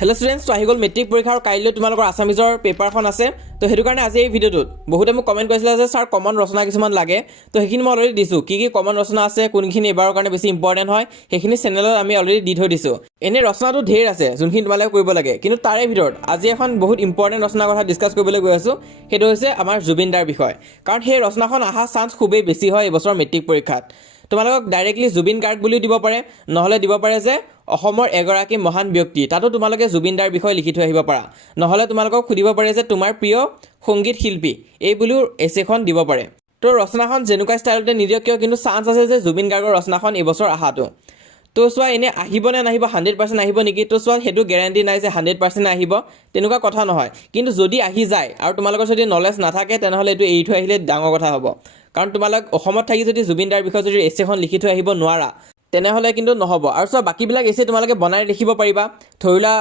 Hello students তো আহি গ'ল মেট্ৰিক পৰীক্ষা আৰু কাইলৈ তোমালোকৰ আছামিজৰ পেপাৰখন আছে। তো সেইটো কাৰণে আজি এই ভিডিঅ'টোত বহুতে মোক কমেণ্ট কৰিছিলে যে ছাৰ কমন ৰচনা কিছুমান লাগে। তো সেইখিনি মই অলৰেডি দিছোঁ। কি কি কমন ৰচনা আছে, কোনখিনি এইবাৰৰ কাৰণে বেছি ইম্পৰ্টেণ্ট হয়, সেইখিনি চেনেলত আমি অলৰেডি দি থৈ দিছোঁ। এনেই ৰচনাটো ধেৰ আছে, যোনখিনি তোমালোকে কৰিব লাগে। কিন্তু তাৰে ভিতৰত আজি এখন বহুত ইম্পৰ্টেণ্ট ৰচনাৰ কথা ডিছকাছ কৰিবলৈ গৈ আছোঁ। সেইটো হৈছে আমাৰ জুবিন দাৰ বিষয়। কাৰণ সেই ৰচনাখন অহা চান্স খুবেই বেছি হয় এইবছৰ মেট্ৰিক পৰীক্ষাত। তোমালোকক ডাইৰেক্টলি জুবিন গাৰ্গ বুলিও দিব পাৰে। নহ'লে দিব পাৰে যে অসমৰ এগৰাকী মহান ব্যক্তি। তাতো তোমালোকে জুবিন দাৰ বিষয়ে লিখি থৈ আহিব পাৰা। নহ'লে তোমালোকক সুধিব পাৰে যে তোমাৰ প্ৰিয় সংগীত শিল্পী, এই বুলিও এছেখন দিব পাৰে। তো ৰচনাখন যেনেকুৱা ষ্টাইলতে নিদিয়ক কিয়, কিন্তু চান্স আছে যে জুবিন গাৰ্গৰ ৰচনাখন এইবছৰ অহাটো তো চোৱা এনেই আহিব নে নাহিব, হাণ্ড্ৰেড পাৰ্চেণ্ট আহিব নেকি? তো চোৱা, সেইটো গেৰেণ্টি নাই যে হাণ্ড্ৰেড পাৰ্চেণ্ট আহিব, তেনেকুৱা কথা নহয়। কিন্তু যদি আহি যায় আৰু তোমালোকৰ যদি নলেজ নাথাকে, তেনেহ'লে এইটো এৰি থৈ আহিলে ডাঙৰ কথা হ'ব। কাৰণ তোমালোক অসমত থাকি যদি জুবিন দাৰ বিষয়ে যদি এছেখন লিখি থৈ আহিব নোৱাৰা তেনেহ'লে কিন্তু নহ'ব। আৰু চোৱা বাকীবিলাক এছে তোমালোকে বনাই লিখিব পাৰিবা। ধৰি লোৱা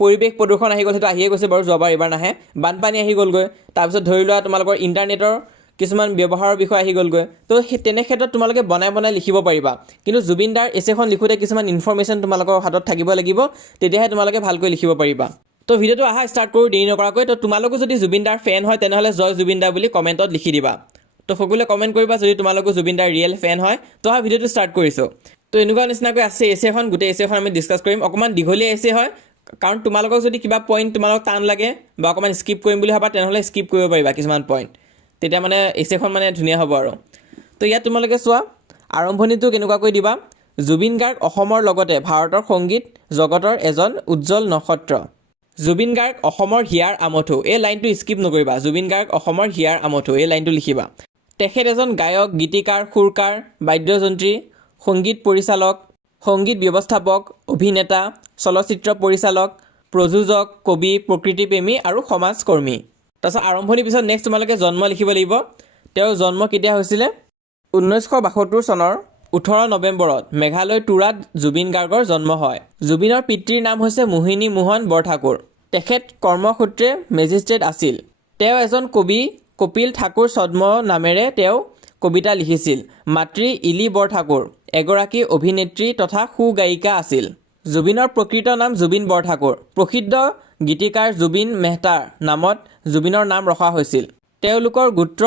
পৰিৱেশ প্ৰদূষণ আহি গ'ল সেইটো আহিয়ে গৈছে বাৰু যোৱাবাৰ এইবাৰ নাহে। বানপানী আহি গ'লগৈ। তাৰপিছত ধৰি লোৱা তোমালোকৰ ইণ্টাৰনেটৰ কিছুমান ব্যৱহাৰৰ বিষয়ে আহি গ'লগৈ। তো সেই তেনে ক্ষেত্ৰত তোমালোকে বনাই বনাই লিখিব পাৰিবা। কিন্তু জুবিন দাৰ এছেখন লিখোঁতে কিছুমান ইনফৰ্মেশ্যন তোমালোকৰ হাতত থাকিব লাগিব তেতিয়াহে তোমালোকে ভালকৈ লিখিব পাৰিবা। তো ভিডিঅ'টো অহা ষ্টাৰ্ট কৰোঁ দেৰি নকৰাকৈ। তো তোমালোকো যদি জুবিন দাৰ ফেন হয় তেনেহ'লে জয় জুবিন দা বুলি কমেণ্টত লিখি দিবা। তো সকলোৱে কমেণ্ট কৰিবা যদি তোমালোকো জুবিন দাৰ ৰিয়েল ফেন হয়। তো অহা ভিডিঅ'টো ষ্টাৰ্ট কৰিছোঁ। তো এনেকুৱা নিচিনাকৈ আছে এছেখন গোটেই এছেখন আমি ডিছকাছ কৰিম। অকণমান দীঘলীয়া এছে হয়। কাৰণ তোমালোকক যদি কিবা পইণ্ট তোমালোকক টান লাগে বা অকণমান স্কিপ কৰিম বুলি ভাবা তেনেহ'লে স্কিপ কৰিব পাৰিবা কিছুমান পইণ্ট তেতিয়া মানে এছেখন মানে ধুনীয়া হ'ব আৰু। তো ইয়াত তোমালোকে চোৱা আৰম্ভণিটো কেনেকুৱাকৈ দিবা? জুবিন গাৰ্গ অসমৰ লগতে ভাৰতৰ সংগীত জগতৰ এজন উজ্জ্বল নক্ষত্ৰ। জুবিন গাৰ্গ অসমৰ হিয়াৰ আমঠু। এই লাইনটো স্কিপ নকৰিবা। জুবিন গাৰ্গ অসমৰ হিয়াৰ আমঠু। এই লাইনটো লিখিবা। তেখেত এজন গায়ক গীতিকাৰ সুৰকাৰ বাদ্যযন্ত্ৰী। সংগীত পৰিচালক সংগীত ব্যৱস্থাপক অভিনেতা চলচ্চিত্ৰ পৰিচালক প্ৰযোজক কবি প্ৰকৃতিপ্ৰেমী আৰু সমাজকৰ্মী। তাৰপিছত আৰম্ভণিৰ পিছত নেক্সট তোমালোকে জন্ম লিখিব লাগিব। তেওঁৰ জন্ম কেতিয়া হৈছিলে? ঊনৈছশ বাসত্তৰ চনৰ ওঠৰ নৱেম্বৰত মেঘালয় টুৰাত জুবিন গাৰ্গৰ জন্ম হয়। জুবিনৰ পিতৃৰ নাম হৈছে মোহিনী মোহন বৰঠাকুৰ। তেখেত কৰ্মসূত্ৰে মেজিষ্ট্ৰেট আছিল। তেওঁ এজন কবি কপিল ঠাকুৰ ছদ্ম নামেৰে তেওঁ কবিতা লিখিছিল। মাতৃ ইলি বৰঠাকুৰ। এগৰাকী অভিনেত্ৰী তথা সুগায়িকা আছিল। জুবিনৰ প্ৰকৃত নাম জুবিন বৰঠাকুৰ। প্ৰসিদ্ধ গীতিকাৰ জুবিন মেহতাৰ নামত জুবিনৰ নাম ৰখা হৈছিল। তেওঁলোকৰ গোত্ৰ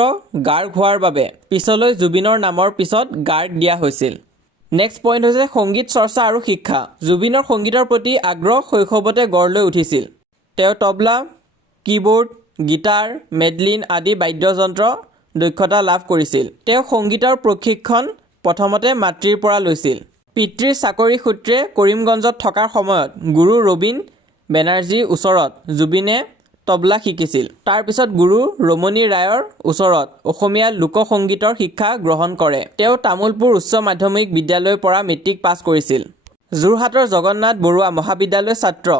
গাৰ্গ হোৱাৰ বাবে পিছলৈ জুবিনৰ নামৰ পিছত গাৰ্গ দিয়া হৈছিল। নেক্সট পইণ্ট হৈছে সংগীত চৰ্চা আৰু শিক্ষা। জুবিনৰ সংগীতৰ প্ৰতি আগ্ৰহ শৈশৱতে গঢ় লৈ উঠিছিল। তেওঁ তবলা কীবৰ্ড গীটাৰ মেডলিন আদি বাদ্যযন্ত্ৰ দক্ষতা লাভ কৰিছিল। তেওঁ সংগীতৰ প্ৰশিক্ষণ প্ৰথমতে মাতৃৰ পৰা লৈছিল। পিতৃৰ চাকৰি সূত্ৰে কৰিমগঞ্জত থকাৰ সময়ত গুৰু ৰবীন বেনাৰ্জীৰ ওচৰত জুবিনে তবলা শিকিছিল। তাৰপিছত গুৰু ৰমণী ৰায়ৰ ওচৰত অসমীয়া লোকসংগীতৰ শিক্ষা গ্ৰহণ কৰে। তেওঁ তামোলপুৰ উচ্চ মাধ্যমিক বিদ্যালয়ৰ পৰা মেট্ৰিক পাছ কৰিছিল। যোৰহাটৰ জগন্নাথ বৰুৱা মহাবিদ্যালয়ৰ ছাত্ৰ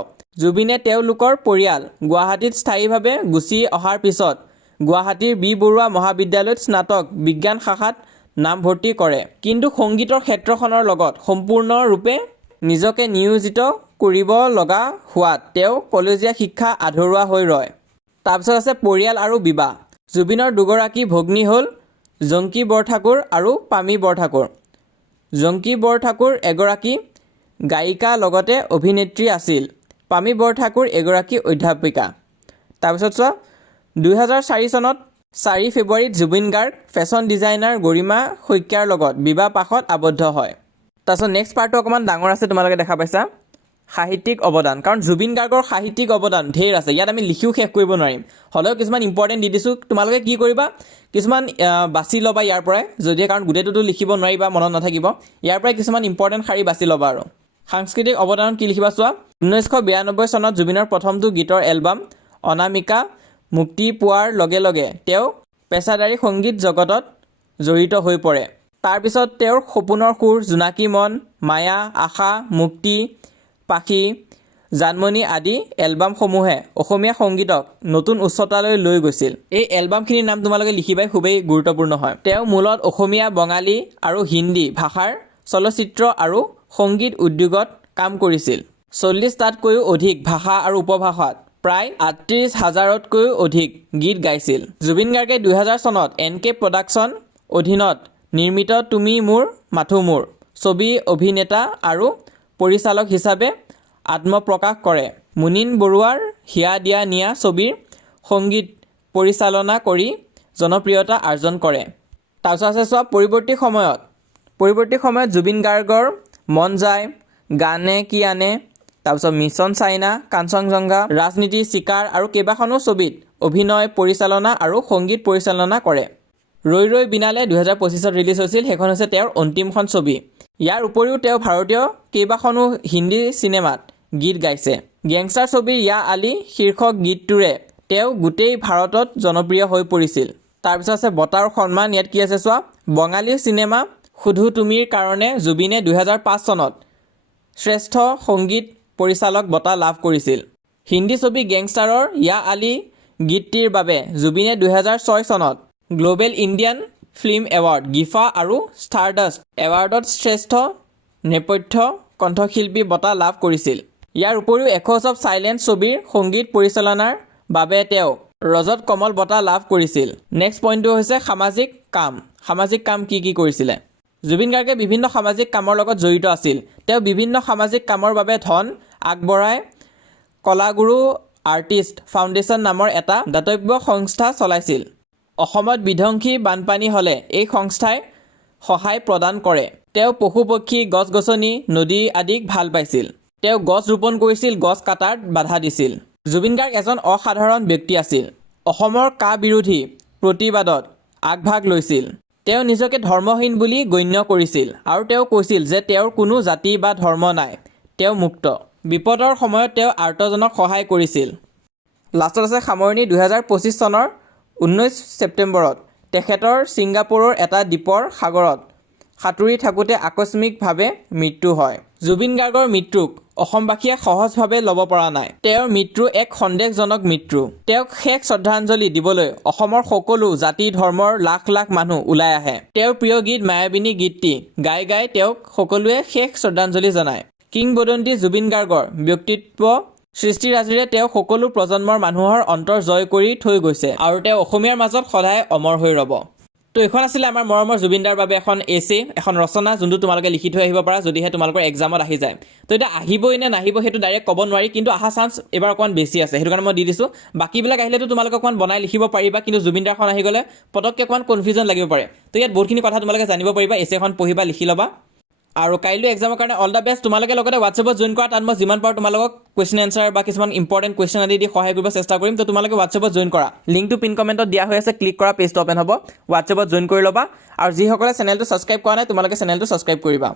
জুবিনে তেওঁলোকৰ পৰিয়াল গুৱাহাটীত স্থায়ীভাৱে গুচি অহাৰ পিছত গুৱাহাটীৰ বি বৰুৱা মহাবিদ্যালয়ত স্নাতক বিজ্ঞান শাখাত নামভৰ্তি কৰে। কিন্তু সংগীতৰ ক্ষেত্ৰখনৰ লগত সম্পূৰ্ণৰূপে নিজকে নিয়োজিত কৰিব লগা হোৱাত তেওঁ কলেজীয়া শিক্ষা আধৰুৱা হৈ ৰয়। তাৰপিছত আছে পৰিয়াল আৰু বিবাহ। জুবিনৰ দুগৰাকী ভগ্নী হ'ল জংকী বৰঠাকুৰ আৰু পামী বৰঠাকুৰ। জংকী বৰঠাকুৰ এগৰাকী গায়িকা লগতে অভিনেত্ৰী আছিল। পামী বৰঠাকুৰ এগৰাকী অধ্যাপিকা। তাৰপিছত চোৱা দুহেজাৰ চাৰি চনত চাৰি ফেব্ৰুৱাৰীত জুবিন গাৰ্গ ফেশ্বন ডিজাইনাৰ গৰিমা শইকীয়াৰ লগত বিবাহ পাশত আবদ্ধ হয়। তাৰপিছত নেক্সট পাৰ্টটো অকণমান ডাঙৰ আছে তোমালোকে দেখা পাইছা। সাহিত্যিক অৱদান কাৰণ জুবিন গাৰ্গৰ সাহিত্যিক অৱদান ধেৰ আছে ইয়াত আমি লিখিও শেষ কৰিব নোৱাৰিম। হ'লেও কিছুমান ইম্পৰ্টেণ্ট দি দিছোঁ তোমালোকে কি কৰিবা কিছুমান বাছি ল'বা ইয়াৰ পৰাই যদিহে কাৰণ গোটেইটোতো লিখিব নোৱাৰিবা মনত নাথাকিব। ইয়াৰ পৰাই কিছুমান ইম্পৰ্টেণ্ট শাৰী বাছি ল'বা আৰু। সাংস্কৃতিক অৱদানত কি লিখিবা চোৱা ঊনৈছশ বিৰানব্বৈ চনত জুবিনৰ প্ৰথমটো গীতৰ এলবাম অনামিকা মুক্তি পোৱাৰ লগে লগে তেওঁ পেচাদাৰী সংগীত জগতত জড়িত হৈ পৰে। তাৰপিছত তেওঁৰ সপোনৰ সুৰ জোনাকী মন মায়া আশা মুক্তি পাখি জানমণি আদি এলবামসমূহে অসমীয়া সংগীতক নতুন উচ্চতালৈ লৈ গৈছিল। এই এলবামখিনিৰ নাম তোমালোকে লিখিবাই খুবেই গুৰুত্বপূৰ্ণ হয়। তেওঁ মূলত অসমীয়া বঙালী আৰু হিন্দী ভাষাৰ চলচ্চিত্ৰ আৰু সংগীত উদ্যোগত কাম কৰিছিল। চল্লিছটাতকৈও অধিক ভাষা আৰু উপভাষাত প্ৰায় আঠত্ৰিছ হাজাৰতকৈও অধিক গীত গাইছিল। জুবিন গাৰ্গে দুহেজাৰ চনত এন কে প্ৰডাকশ্যন অধীনত নিৰ্মিত তুমি মোৰ মাথো মোৰ ছবি অভিনেতা আৰু পৰিচালক হিচাপে আত্মপ্ৰকাশ কৰে। মুনীন বৰুৱাৰ হিয়া দিয়া নিয়া ছবিৰ সংগীত পৰিচালনা কৰি জনপ্ৰিয়তা অৰ্জন কৰে। তাৰপিছত আছে চোৱা পৰৱৰ্তী সময়ত। পৰৱৰ্তী সময়ত জুবিন গাৰ্গৰ মন যায় গানে কি আনে তাৰপিছত মিছন চাইনা কাঞ্চনজংঘা ৰাজনীতি চিকাৰ আৰু কেইবাখনো ছবিত অভিনয় পৰিচালনা আৰু সংগীত পৰিচালনা কৰে। ৰৈ ৰৈ বিনালে দুহেজাৰ পঁচিছত ৰিলিজ হৈছিল সেইখন হৈছে তেওঁৰ অন্তিমখন ছবি। ইয়াৰ উপৰিও তেওঁ ভাৰতীয় কেইবাখনো হিন্দী চিনেমাত গীত গাইছে। গেংষ্টাৰ ছবিৰ য়া আলি শীৰ্ষক গীতটোৰে তেওঁ গোটেই ভাৰতত জনপ্ৰিয় হৈ পৰিছিল। তাৰপিছত আছে বঁটাৰ সন্মান ইয়াত কি আছে চোৱা? বঙালী চিনেমা সুধু তুমিৰ কাৰণে জুবিনে দুহেজাৰ পাঁচ চনত শ্ৰেষ্ঠ সংগীত পৰিচালক বঁটা লাভ কৰিছিল। হিন্দী ছবি গেংষ্টাৰৰ য়া আলি গীতটিৰ বাবে জুবিনে দুহেজাৰ ছয় চনত global Indian film award GIFA আৰু ষ্টাৰডাষ্ট এৱাৰ্ডত শ্ৰেষ্ঠ নেপথ্য কণ্ঠশিল্পী বঁটা লাভ কৰিছিল। ইয়াৰ উপৰিও এখোজ অফ চাইলেন্স ছবিৰ সংগীত পৰিচালনাৰ বাবে তেওঁ ৰজত কমল বঁটা লাভ কৰিছিল। নেক্সট পইণ্টটো হৈছে সামাজিক কাম। সামাজিক কাম কি কি কৰিছিলে? জুবিন গাৰ্গে বিভিন্ন সামাজিক কামৰ লগত জড়িত আছিল। তেওঁ বিভিন্ন সামাজিক কামৰ বাবে ধন আগবঢ়াই কলাগুৰু আৰ্টিষ্ট ফাউণ্ডেশ্যন নামৰ এটা দাতব্য সংস্থা চলাইছিল। অসমত বিধ্বংসী বানপানী হ'লে এই সংস্থাই সহায় প্ৰদান কৰে। তেওঁ পশু পক্ষী গছ গছনি নদী আদিক ভাল পাইছিল। তেওঁ গছ ৰোপণ কৰিছিল গছ কাটাত বাধা দিছিল। জুবিন গাৰ্গ এজন অসাধাৰণ ব্যক্তি আছিল। অসমৰ কা বিৰোধী প্ৰতিবাদত আগভাগ লৈছিল। তেওঁ নিজকে ধৰ্মহীন বুলি গণ্য কৰিছিল আৰু তেওঁ কৈছিল যে তেওঁৰ কোনো জাতি বা ধৰ্ম নাই। তেওঁ মুক্ত। বিপদৰ সময়ত তেওঁ আৰ্তজনক সহায় কৰিছিল। লাষ্টত আছে সামৰণি দুহেজাৰ পঁচিছ চনৰ ঊনৈছ ছেপ্টেম্বৰত। তেখেতৰ ছিংগাপুৰৰ এটা দ্বীপৰ সাগৰত সাঁতুৰি থাকোঁতে আকস্মিকভাৱে মৃত্যু হয়। জুবিন গাৰ্গৰ মৃত্যুক অসমবাসীয়ে সহজভাৱে ল'ব পৰা নাই। তেওঁৰ মৃত্যু এক সন্দেহজনক মৃত্যু। তেওঁক শেষ শ্ৰদ্ধাঞ্জলি দিবলৈ অসমৰ সকলো জাতি ধৰ্মৰ লাখ লাখ মানুহ ওলাই আহে। তেওঁৰ প্ৰিয় গীত মায়াবিনী গীতটি গাই গাই তেওঁক সকলোৱে শেষ শ্ৰদ্ধাঞ্জলি জনায়। কিংবদন্তী জুবিন গাৰ্গৰ ব্যক্তিত্ব সৃষ্টিৰাজিৰে তেওঁ সকলো প্ৰজন্মৰ মানুহৰ অন্তৰ জয় কৰি থৈ গৈছে আৰু তেওঁ অসমীয়াৰ মাজত সদায় অমৰ হৈ ৰ'ব। তো এইখন আছিলে আমাৰ মৰমৰ জুবিনদাৰ বাবে এখন এছে এখন ৰচনা যোনটো তোমালোকে লিখি থৈ আহিব পাৰা যদিহে তোমালোকৰ এক্সামত আহি যায়। তো এতিয়া আহিবই নে নাহিব সেইটো ডাইৰেক্ট ক'ব নোৱাৰি কিন্তু অহা চান্স এইবাৰ অকণমান বেছি আছে। সেইটো কাৰণে মই দি দিছোঁ। বাকীবিলাক আহিলেতো তোমালোকে অকণমান বনাই লিখিব পাৰিবা কিন্তু জুবিনদাৰখন আহি গ'লে পটককৈ অকণমান কনফিউজন লাগিব পাৰে। তো ইয়াত বহুতখিনি কথা তোমালোকে জানিব পাৰিবা এছেখন পঢ়িবা লিখি ল'বা। আৰু কাইলৈ এক্সামৰ কাৰণে অল দ্য বেষ্ট তোমালোকে লগতে হোৱাটছএপত জইন কৰা, তাত মই যিমান পাৰোঁ তোমালোকক কুৱেশ্যন এনচাৰ বা কিছুমান ইম্পৰ্টেণ্ট কুৱেশ্যন আদি দি সহায় কৰিব চেষ্টা কৰিম। তো তোমালোকে হোৱাটছএপত জইন কৰা। লিংকটো পিন কমেণ্টত দিয়া হৈ আছে ক্লিক কৰা পেজটো অ'পেন হ'ব। হোৱাটছএপত জইন কৰি ল'বা। আৰু যিসকলে চেনেলটো ছাবস্ক্ৰাইব কৰা নাই, তোমালোকে চেনেলটো ছাবস্ক্ৰাইব কৰিবা।